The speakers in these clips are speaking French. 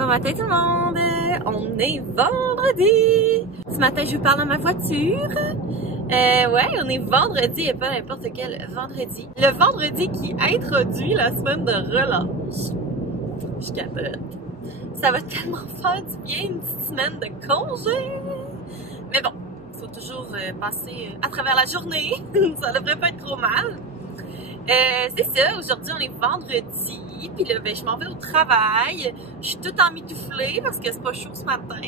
Bon matin tout le monde! On est vendredi! Ce matin, je vous parle dans ma voiture. Ouais, on est vendredi et pas n'importe quel vendredi. Le vendredi qui introduit la semaine de relâche. Je capote. Ça va tellement faire du bien, une petite semaine de congé! Mais bon, il faut toujours passer à travers la journée. Ça devrait pas être trop mal. C'est ça, aujourd'hui on est vendredi, puis là ben, je m'en vais au travail, je suis toute emmitouflée parce que c'est pas chaud ce matin.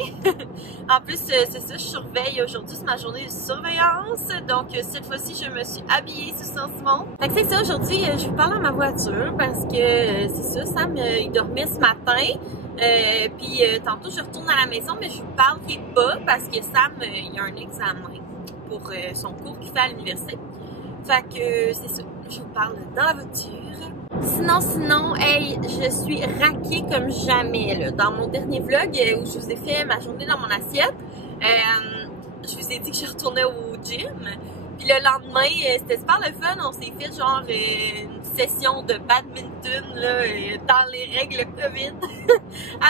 En plus c'est ça, je surveille aujourd'hui, c'est ma journée de surveillance, donc cette fois-ci je me suis habillée sous Saint-Simon. Fait que c'est ça, aujourd'hui je vous parle dans ma voiture parce que c'est ça, Sam il dormait ce matin, puis tantôt je retourne à la maison mais je vous parle qu'il est bas parce que Sam il a un examen pour son cours qu'il fait à l'université. Fait que c'est ça, je vous parle dans la voiture. Sinon, hey, je suis raquée comme jamais, là. Dans mon dernier vlog où je vous ai fait ma journée dans mon assiette, je vous ai dit que je retournais au gym. Puis le lendemain, c'était super le fun, on s'est fait genre une session de badminton, là, dans les règles COVID,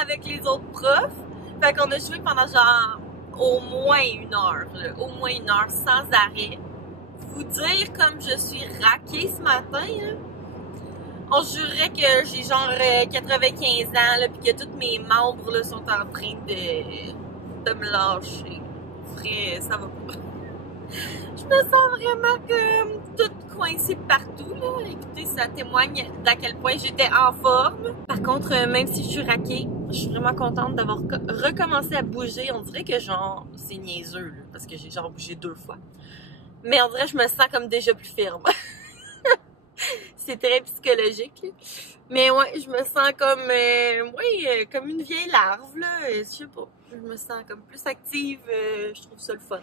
avec les autres profs. Fait qu'on a joué pendant genre au moins une heure, là, au moins une heure, sans arrêt. Vous dire comme je suis raquée ce matin, là. On jurerait que j'ai genre 95 ans, là, puis que tous mes membres là, sont en train de me lâcher. Vrai, ça va pas. Je me sens vraiment comme toute coincée partout, là. Écoutez, ça témoigne d'à quel point j'étais en forme. Par contre, même si je suis raquée, je suis vraiment contente d'avoir recommencé à bouger. On dirait que genre, c'est niaiseux, là, parce que j'ai genre bougé 2 fois. Mais on dirait que je me sens comme déjà plus ferme. C'est très psychologique, là. Mais ouais, je me sens comme, comme une vieille larve, là. Je sais pas, je me sens comme plus active. Je trouve ça le fun.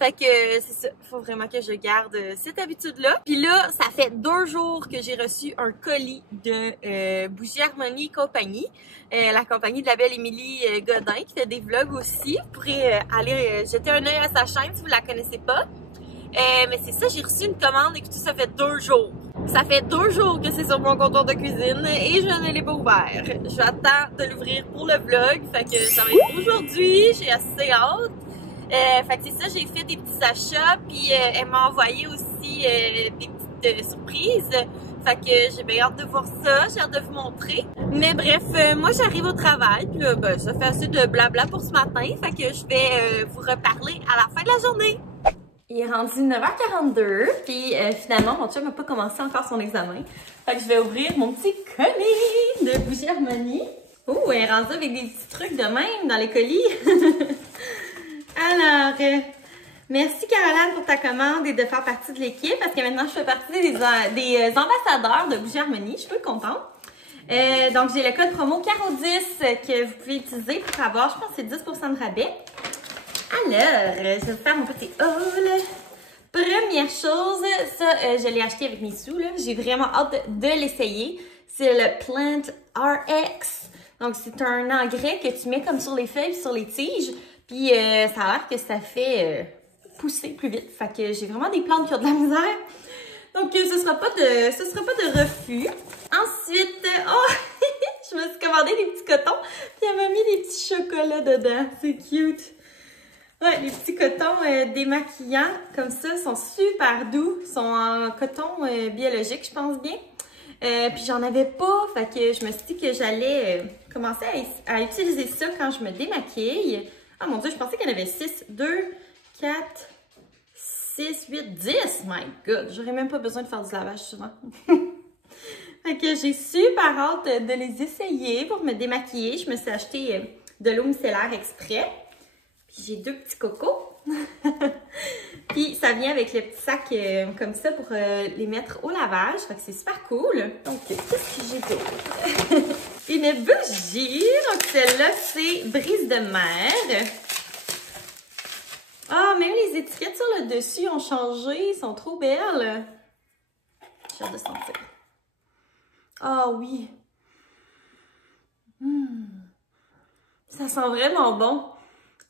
Fait que c'est ça, il faut vraiment que je garde cette habitude-là. Puis là, ça fait 2 jours que j'ai reçu un colis de Bougie Harmonie et compagnie. La compagnie de la belle Émilie Godin qui fait des vlogs aussi. Vous pourrez aller jeter un œil à sa chaîne si vous la connaissez pas. Mais c'est ça, j'ai reçu une commande, écoutez, ça fait 2 jours. Ça fait 2 jours que c'est sur mon comptoir de cuisine et je ne l'ai pas ouvert. J'attends de l'ouvrir pour le vlog, fait que ça va être aujourd'hui, j'ai assez hâte. Fait que c'est ça, j'ai fait des petits achats, puis elle m'a envoyé aussi des petites surprises. Fait que j'ai bien hâte de voir ça, j'ai hâte de vous montrer. Mais bref, moi j'arrive au travail, puis là, ben, ça fait assez de blabla pour ce matin, fait que je vais vous reparler à la fin de la journée. Il est rendu 9h42, puis finalement, mon chum n'a pas commencé encore son examen. Fait que je vais ouvrir mon petit colis de Bougie Harmonie. Oh, elle est rendue avec des petits trucs de même dans les colis. Alors, merci Caroline pour ta commande et de faire partie de l'équipe, parce que maintenant, je fais partie des ambassadeurs de Bougie Harmonie. Je suis peu contente. Donc, j'ai le code promo CARO10 que vous pouvez utiliser pour avoir, je pense, c'est 10% de rabais. Alors, je vais vous faire mon petit haul. Première chose, ça, je l'ai acheté avec mes sous, là. J'ai vraiment hâte de l'essayer. C'est le Plant RX. Donc, c'est un engrais que tu mets comme sur les feuilles, sur les tiges. Puis, ça a l'air que ça fait pousser plus vite. Fait que j'ai vraiment des plantes qui ont de la misère. Donc, ce sera pas de refus. Ensuite, oh, je me suis commandé des petits cotons. Puis, elle m'a mis des petits chocolats dedans. C'est cute. Ouais, les petits cotons démaquillants, comme ça, sont super doux. Ils sont en coton biologique, je pense bien. Puis j'en avais pas, fait que je me suis dit que j'allais commencer à utiliser ça quand je me démaquille. Ah mon Dieu, je pensais qu'il y en avait 6. 2, 4, 6, 8, 10. My God, j'aurais même pas besoin de faire du lavage souvent. Fait que j'ai super hâte de les essayer pour me démaquiller. Je me suis acheté de l'eau micellaire exprès. J'ai 2 petits cocos. Puis ça vient avec le petit sac comme ça pour les mettre au lavage. Fait que c'est super cool. Donc, qu'est-ce que j'ai d'autre? Une bougie. Donc celle-là, c'est brise de mer. Ah, même les étiquettes sur le dessus ont changé. Ils sont trop belles. J'ai hâte de sentir. Ah oui. Ça sent vraiment bon.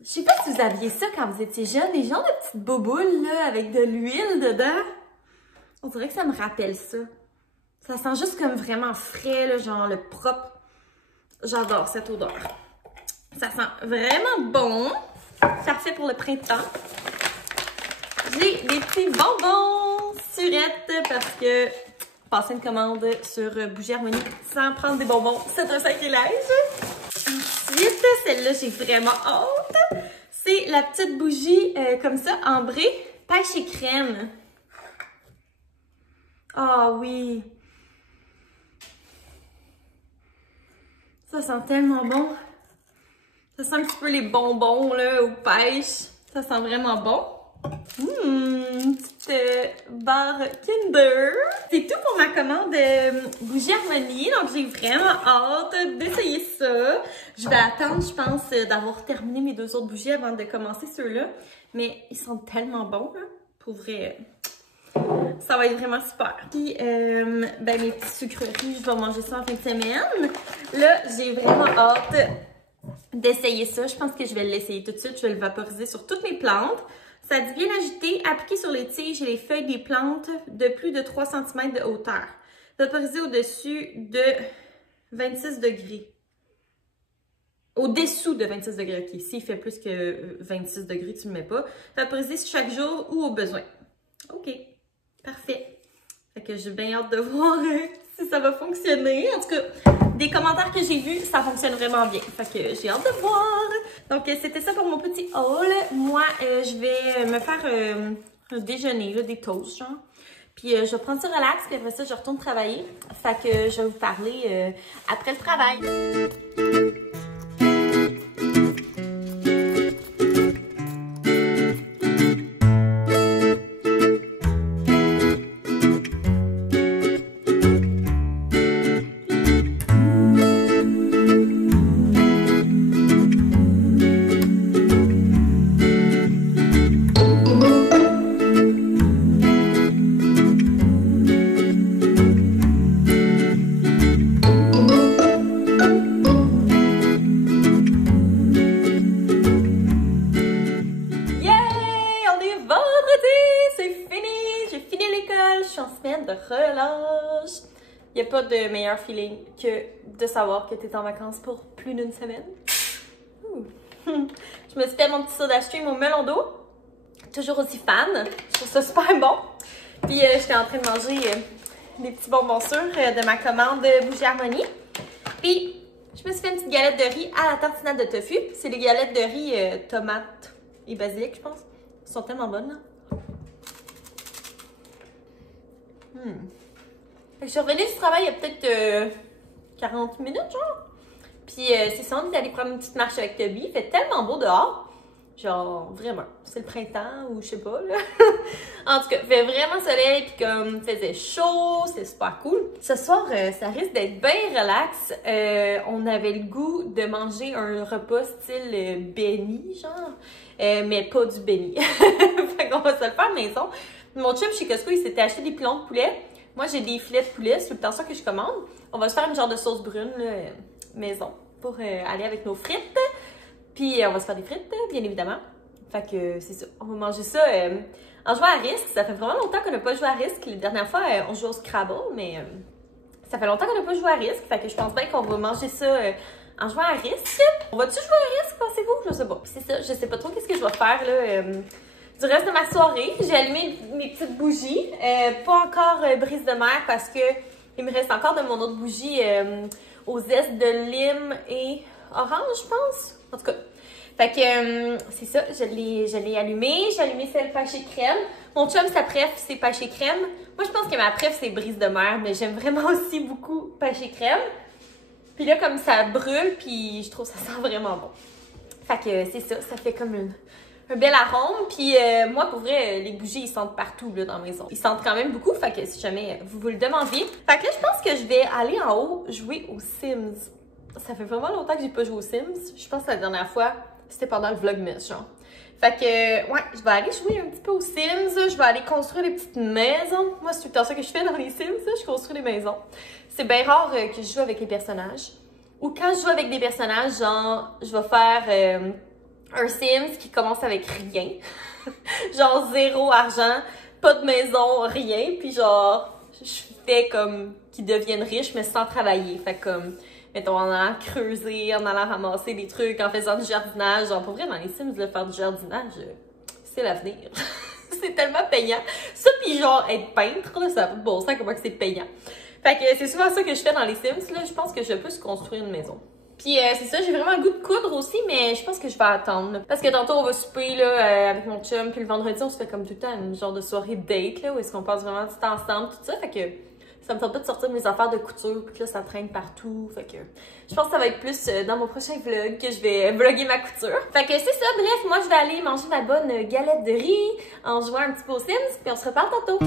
Je sais pas si vous aviez ça quand vous étiez jeune, des genres de petites bouboules là, avec de l'huile dedans. On dirait que ça me rappelle ça. Ça sent juste comme vraiment frais, là, genre le propre. J'adore cette odeur. Ça sent vraiment bon. Parfait pour le printemps. J'ai des petits bonbons surettes parce que passer une commande sur Bougie Harmonie sans prendre des bonbons, c'est un sacrilège. Ensuite, celle-là, j'ai vraiment hâte. C'est la petite bougie comme ça, ambrée, pêche et crème. Ah oui! Ça sent tellement bon. Ça sent un petit peu les bonbons là, aux pêches. Ça sent vraiment bon. Petite barre Kinder. C'est tout pour ma commande Bougie Harmonie. Donc, j'ai vraiment hâte d'essayer ça. Je vais attendre, je pense, d'avoir terminé mes 2 autres bougies avant de commencer ceux-là. Mais ils sont tellement bons, hein, pour vrai. Ça va être vraiment super. Puis, ben, mes petites sucreries, je vais manger ça en fin de semaine. Là, j'ai vraiment hâte d'essayer ça. Je pense que je vais l'essayer tout de suite. Je vais le vaporiser sur toutes mes plantes. Ça dit bien agiter, appliquer sur les tiges et les feuilles des plantes de plus de 3 cm de hauteur. Vaporiser au-dessus de 26 degrés. Au-dessous de 26 degrés, ok. S'il fait plus que 26 degrés, tu ne le mets pas. Vaporiser chaque jour ou au besoin. Ok, parfait. Fait que j'ai bien hâte de voir si ça va fonctionner. En tout cas, des commentaires que j'ai vus, ça fonctionne vraiment bien. Fait que j'ai hâte de voir. Donc, c'était ça pour mon petit haul. Moi, je vais me faire un déjeuner, là, des toasts, genre. Puis, je vais prendre ça relax, puis après ça, je retourne travailler. Fait que je vais vous parler après le travail. De relâche. Il n'y a pas de meilleur feeling que de savoir que tu es en vacances pour plus d'une semaine. Je me suis fait mon petit soda stream au melon d'eau. Toujours aussi fan. Je trouve ça super bon. Puis j'étais en train de manger des petits bonbons sûrs de ma commande Bougie Harmonie. Puis je me suis fait une petite galette de riz à la tartinade de tofu. C'est les galettes de riz tomates et basilic, je pense. Elles sont tellement bonnes, là. Je suis revenue du travail il y a peut-être 40 minutes, genre. Puis c'est ça, on est allé prendre une petite marche avec Toby. Il fait tellement beau dehors. Genre, vraiment. C'est le printemps ou je sais pas, là. En tout cas, il fait vraiment soleil. Puis comme, il faisait chaud. C'est super cool. Ce soir, ça risque d'être bien relax. On avait le goût de manger un repas style béni, genre. Mais pas du béni. Fait qu'on va se le faire maison. Mon chum chez Costco, il s'était acheté des pilons de poulet. Moi, j'ai des filets de poulet. C'est tout le temps ça que je commande. On va se faire une genre de sauce brune, là, maison, pour aller avec nos frites. Puis, on va se faire des frites, bien évidemment. Fait que c'est ça. On va manger ça en jouant à Risk. Ça fait vraiment longtemps qu'on n'a pas joué à Risk. Les dernières fois, on jouait au Scrabble, mais ça fait longtemps qu'on n'a pas joué à Risk. Fait que je pense bien qu'on va manger ça en jouant à Risk. On va-tu jouer à Risk, pensez-vous? Je sais pas. C'est ça. Je sais pas trop qu'est-ce que je vais faire, là. Du reste de ma soirée, j'ai allumé mes petites bougies. Pas encore brise de mer parce que il me reste encore de mon autre bougie aux zestes de lime et orange, je pense. En tout cas. Fait que c'est ça, je l'ai allumé. J'ai allumé celle pêche et crème. Mon chum, sa préf, c'est pêche et crème. Moi, je pense que ma préf, c'est brise de mer, mais j'aime vraiment aussi beaucoup pêche et crème. Puis là, comme ça brûle, puis je trouve que ça sent vraiment bon. Fait que c'est ça, ça fait comme un bel arôme. Puis moi, pour vrai, les bougies, ils sentent partout là, dans la maison. Ils sentent quand même beaucoup, fait que si jamais vous le demandiez. Fait que là, je pense que je vais aller en haut jouer aux Sims. Ça fait vraiment longtemps que j'ai pas joué aux Sims. Je pense que la dernière fois, c'était pendant le Vlogmas, genre. Fait que, ouais, je vais aller jouer un petit peu aux Sims. Je vais aller construire des petites maisons. Moi, c'est tout le temps ça que je fais dans les Sims, je construis des maisons. C'est bien rare que je joue avec les personnages. Ou quand je joue avec des personnages, genre, je vais faire un Sims qui commence avec rien. Genre, 0 argent, pas de maison, rien. Puis genre, je fais comme qu'ils deviennent riches, mais sans travailler. Fait comme, mettons, en allant creuser, en allant ramasser des trucs, en faisant du jardinage. Genre, pour vrai, dans les Sims, là, faire du jardinage, c'est l'avenir. C'est tellement payant. Ça, pis genre, être peintre, là, ça n'a pas de bon sens comment que c'est payant. Fait que c'est souvent ça que je fais dans les Sims, là. Je pense que je vais plus construire une maison. Puis c'est ça, j'ai vraiment le goût de coudre aussi, mais je pense que je vais attendre. Là. Parce que tantôt, on va souper là, avec mon chum, puis le vendredi, on se fait comme tout le temps une genre de soirée date, là, où est-ce qu'on passe vraiment du temps ensemble, tout ça. Fait que ça me tente pas de sortir mes affaires de couture, puis là, ça traîne partout. Fait que je pense que ça va être plus dans mon prochain vlog que je vais vlogger ma couture. Fait que c'est ça, bref, moi, je vais aller manger ma bonne galette de riz en jouant un petit peu aux Sims, puis on se reparle tantôt.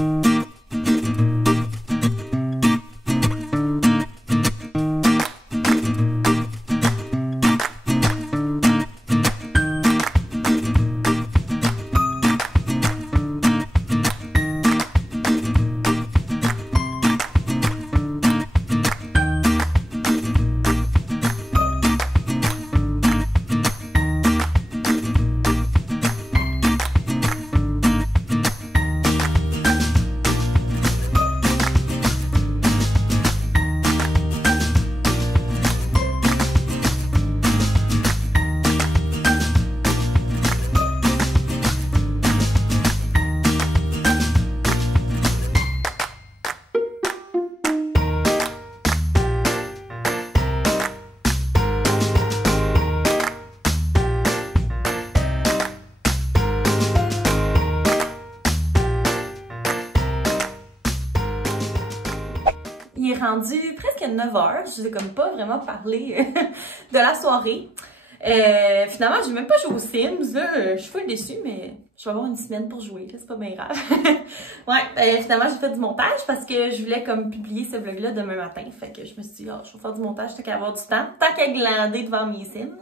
Il est rendu presque 9 h. Je n'ai comme pas vraiment parlé de la soirée. Finalement, j'ai même pas joué aux Sims. Là. Je suis full déçue, mais je vais avoir une semaine pour jouer. C'est pas bien grave. Ouais, finalement, j'ai fait du montage parce que je voulais comme publier ce vlog-là demain matin. Fait que je me suis dit, oh, je vais faire du montage tant qu'à avoir du temps, tant qu'à glander devant mes Sims.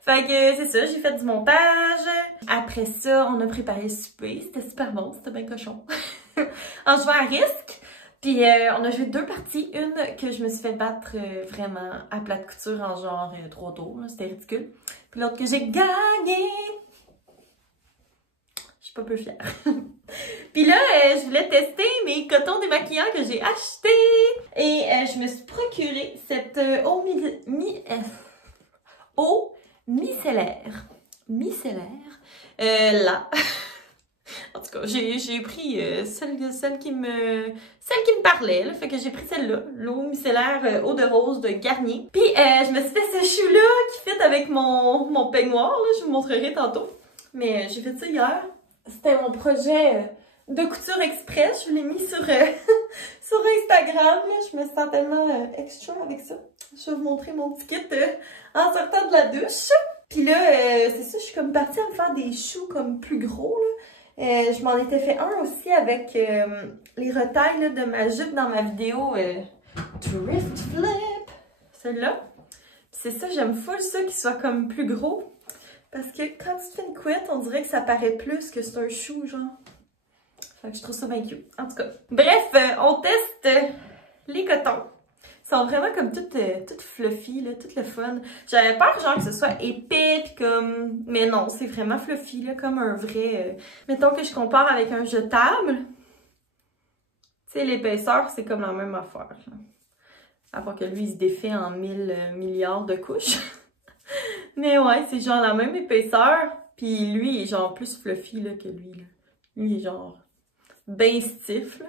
Fait que c'est ça, j'ai fait du montage. Après ça, on a préparé le souper. C'était super bon, c'était bien cochon. En jouant à Risque. Puis on a joué 2 parties. Une que je me suis fait battre vraiment à plat de couture en genre trop tôt. C'était ridicule. Puis l'autre que j'ai gagné. Je suis pas peu fière. Puis là, je voulais tester mes cotons démaquillants que j'ai achetés. Et je me suis procuré cette eau micellaire. Là. En tout cas, j'ai pris celle qui me parlait, là. Fait que j'ai pris celle-là, l'eau micellaire eau de rose de Garnier. Puis je me suis fait ce chou-là qui fit avec mon peignoir, là. Je vous montrerai tantôt. Mais j'ai fait ça hier. C'était mon projet de couture express. Je l'ai mis sur, sur Instagram, là. Je me sens tellement extra avec ça. Je vais vous montrer mon petit kit en sortant de la douche. Puis là, c'est ça, je suis comme partie à me faire des choux comme plus gros, là. Je m'en étais fait un aussi avec les retails là, de ma jupe dans ma vidéo Thrift Flip. Celle-là. C'est ça, j'aime full ça qui soit comme plus gros. Parce que quand tu te fais une couette, on dirait que ça paraît plus que c'est un chou, genre. Fait que je trouve ça bien cute. En tout cas. Bref, on teste les cotons. Ils sont vraiment comme toutes fluffy, là, tout le fun. J'avais peur genre que ce soit épais pis comme... Mais non, c'est vraiment fluffy, là, comme un vrai... Mettons que je compare avec un jetable. Tu sais, l'épaisseur, c'est comme la même affaire. Là. À part que lui, il se défait en 1000 milliards de couches. Mais ouais, c'est genre la même épaisseur. Puis lui, il est genre plus fluffy là, que lui. Là. Lui, il est genre ben stiff. Là.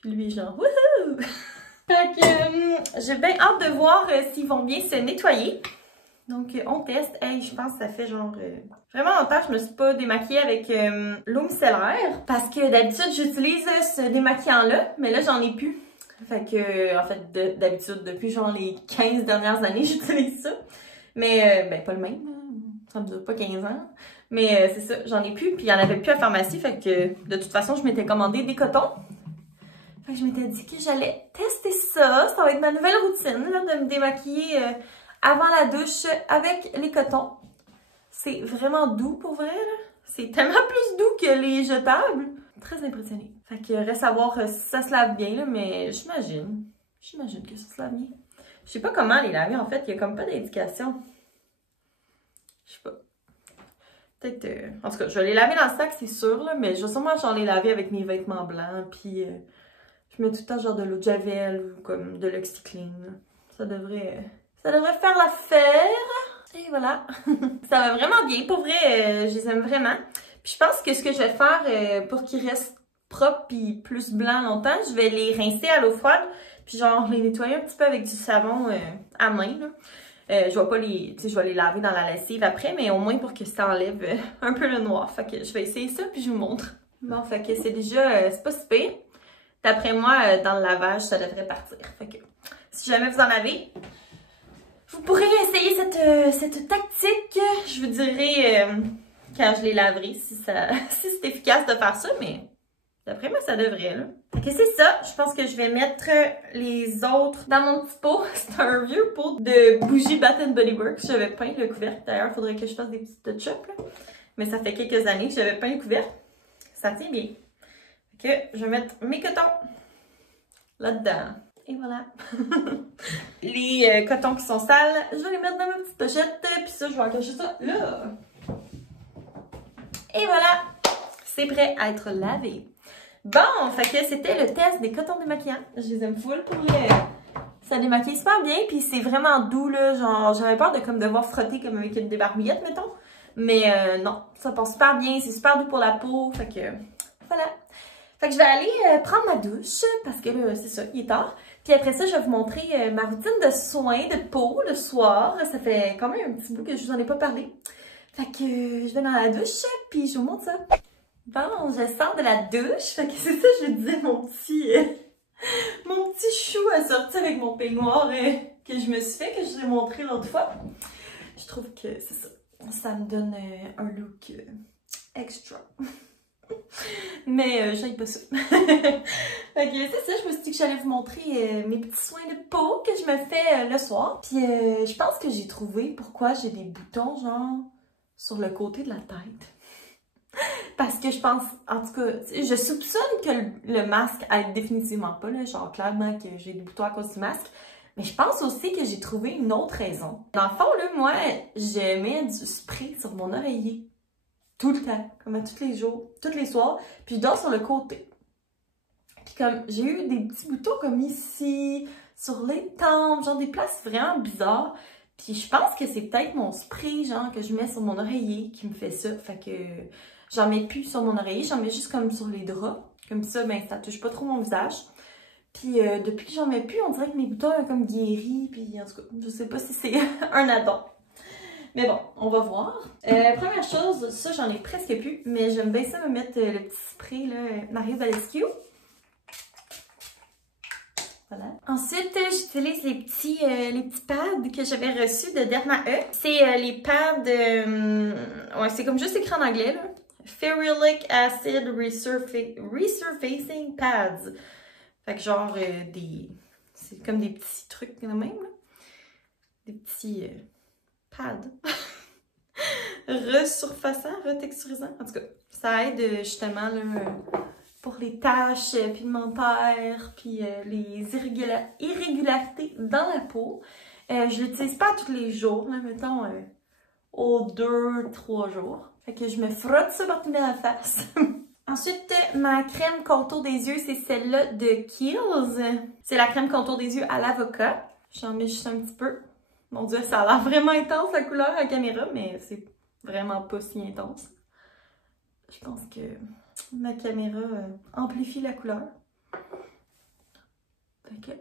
Puis lui, il est genre wouhou! Fait que j'ai bien hâte de voir s'ils vont bien se nettoyer. Donc on teste. Hey, je pense que ça fait genre vraiment longtemps que je me suis pas démaquillée avec l'eau micellaire. Parce que d'habitude j'utilise ce démaquillant-là, mais là j'en ai plus. Fait que en fait d'habitude depuis genre les 15 dernières années j'utilise ça. Mais ben pas le même. Ça me dure pas 15 ans. Mais c'est ça, j'en ai plus. Puis il y en avait plus à la pharmacie. Fait que de toute façon je m'étais commandé des cotons. Fait que je m'étais dit que j'allais tester ça. Ça va être ma nouvelle routine, là, de me démaquiller avant la douche avec les cotons. C'est vraiment doux pour vrai, là. C'est tellement plus doux que les jetables. Très impressionnée. Fait que reste à voir si ça se lave bien, là, mais j'imagine. J'imagine que ça se lave bien. Je sais pas comment les laver, en fait. Il y a comme pas d'indication. Je sais pas. Peut-être... En tout cas, je vais les laver dans le sac, c'est sûr, là, mais je vais sûrement genre les laver avec mes vêtements blancs, puis... je mets tout le temps genre de l'eau de Javel ou comme de l'Oxyclean. Ça devrait faire l'affaire. Et voilà. Ça va vraiment bien. Pour vrai, je les aime vraiment. Puis je pense que ce que je vais faire pour qu'ils restent propres puis plus blancs longtemps, je vais les rincer à l'eau froide. Puis genre les nettoyer un petit peu avec du savon à main. Là. Je vais pas les, tu sais, je vais les laver dans la lessive après, mais au moins pour que ça enlève un peu le noir. Fait que je vais essayer ça puis je vous montre. Bon, fait que c'est déjà, c'est pas si pire. D'après moi, dans le lavage, ça devrait partir. Fait que si jamais vous en avez, vous pourrez essayer cette tactique. Je vous dirai quand je les laverai si c'est efficace de faire ça, mais d'après moi, ça devrait, là. Fait que c'est ça. Je pense que je vais mettre les autres dans mon petit pot. C'est un vieux pot de bougies Bath & Body Works. J'avais peint le couvercle. D'ailleurs, il faudrait que je fasse des petites touch-ups, là. Mais ça fait quelques années que j'avais peint le couvercle. Ça tient bien. Fait que je vais mettre mes cotons là-dedans. Et voilà. Les cotons qui sont sales, je vais les mettre dans ma petite pochette. Puis ça, je vais encacher ça là. Et voilà. C'est prêt à être lavé. Bon, fait que c'était le test des cotons démaquillants. Je les aime full pour ça démaquille super bien, puis c'est vraiment doux, là. Genre, j'avais peur de comme devoir frotter comme avec une débarbouillette, mettons. Mais non, ça passe super bien, c'est super doux pour la peau, fait que voilà. Fait que je vais aller prendre ma douche, parce que là, c'est ça, il est tard. Puis après ça, je vais vous montrer ma routine de soins de peau le soir. Ça fait quand même un petit bout que je vous en ai pas parlé. Fait que je vais dans la douche, puis je vous montre ça. Bon, je sors de la douche, fait que c'est ça, je disais, mon petit chou à sortir avec mon peignoir que je me suis fait, que je vous ai montré l'autre fois. Je trouve que c'est ça, ça me donne un look extra. Mais j'aime pas ça. Fait que c'est ça, je me suis dit que j'allais vous montrer mes petits soins de peau que je me fais le soir. Puis je pense que j'ai trouvé pourquoi j'ai des boutons, genre, sur le côté de la tête. Parce que je pense, en tout cas, je soupçonne que le masque aide définitivement pas, là, genre clairement que j'ai des boutons à cause du masque. Mais je pense aussi que j'ai trouvé une autre raison. Dans le fond, là, moi, je mets du spray sur mon oreiller. Tout le temps, comme à tous les jours, tous les soirs. Puis je dors sur le côté. Puis comme, j'ai eu des petits boutons comme ici, sur les tempes, genre des places vraiment bizarres. Puis je pense que c'est peut-être mon spray, genre, que je mets sur mon oreiller qui me fait ça. Fait que j'en mets plus sur mon oreiller, j'en mets juste comme sur les draps. Comme ça, ben ça touche pas trop mon visage. Puis depuis que j'en mets plus, on dirait que mes boutons ont comme guéri. Puis en tout cas, je sais pas si c'est un addon. Mais bon, on va voir. Première chose, ça j'en ai presque plus, mais j'aime bien ça me mettre le petit spray, là, Mario Badescu. Voilà. Ensuite, j'utilise les petits pads que j'avais reçus de Derma E. C'est les pads, ouais, c'est comme juste écrit en anglais, là. Ferulic Acid Resurfacing Pads. Fait que genre c'est comme des petits trucs quand même, là. Des petits pads. Resurfaçants, retexturisants. En tout cas, ça aide justement là, pour les taches pigmentaires, puis les irrégularités dans la peau. Je l'utilise pas tous les jours, là, mettons aux 2-3 jours. Fait que je me frotte ça partout dans la face. Ensuite, ma crème contour des yeux, c'est celle-là de Kiehl's. C'est la crème contour des yeux à l'avocat. J'en mets juste un petit peu. Mon Dieu, ça a l'air vraiment intense la couleur à la caméra, mais c'est vraiment pas si intense. Je pense que ma caméra amplifie la couleur. Fait que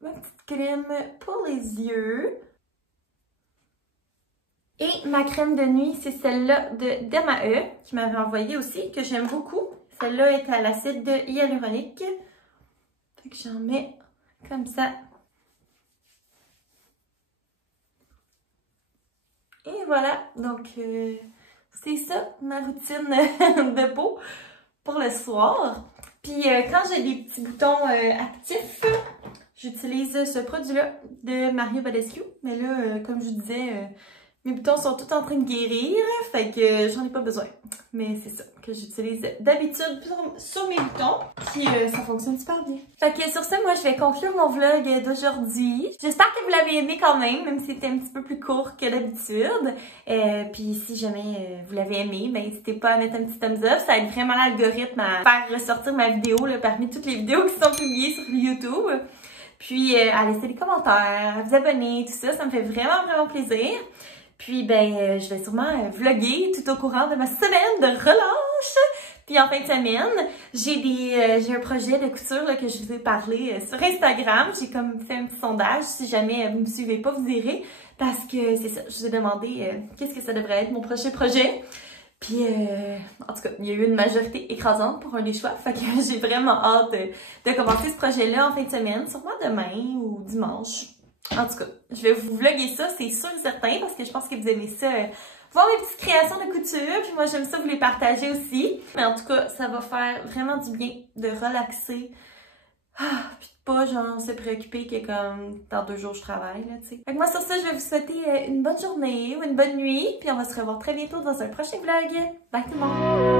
ma petite crème pour les yeux. Et ma crème de nuit, c'est celle-là de Derma E, qui m'avait envoyée aussi, que j'aime beaucoup. Celle-là est à l'acide hyaluronique. Fait que j'en mets comme ça. Et voilà, donc c'est ça ma routine de peau pour le soir. Puis quand j'ai des petits boutons actifs, j'utilise ce produit-là de Mario Badescu. Mais là, comme je vous disais, mes boutons sont tous en train de guérir, fait que j'en ai pas besoin. Mais c'est ça que j'utilise d'habitude sur mes boutons, puis ça fonctionne super bien. Fait que sur ça, moi je vais conclure mon vlog d'aujourd'hui. J'espère que vous l'avez aimé quand même si c'était un petit peu plus court que d'habitude. Puis si jamais vous l'avez aimé, ben n'hésitez pas à mettre un petit thumbs up, ça aide vraiment l'algorithme à faire ressortir ma vidéo là, parmi toutes les vidéos qui sont publiées sur YouTube. Puis à laisser des commentaires, à vous abonner, tout ça, ça me fait vraiment, vraiment plaisir. Puis ben, je vais sûrement vlogger tout au courant de ma semaine de relâche. Puis en fin de semaine, j'ai un projet de couture là, que je vous ai parlé sur Instagram. J'ai comme fait un petit sondage. Si jamais vous me suivez pas, vous irez. Parce que c'est ça, je vous ai demandé qu'est-ce que ça devrait être mon prochain projet. Puis en tout cas, il y a eu une majorité écrasante pour un des choix. Fait que j'ai vraiment hâte de commencer ce projet-là en fin de semaine. Sûrement demain ou dimanche. En tout cas, je vais vous vlogger ça, c'est sûr et certain, parce que je pense que vous aimez ça, voir mes petites créations de couture, puis moi j'aime ça vous les partager aussi. Mais en tout cas, ça va faire vraiment du bien de relaxer, puis de pas genre se préoccuper que comme dans 2 jours je travaille, là, tu sais. Fait que moi sur ça, je vais vous souhaiter une bonne journée ou une bonne nuit, puis on va se revoir très bientôt dans un prochain vlog. Bye tout le monde!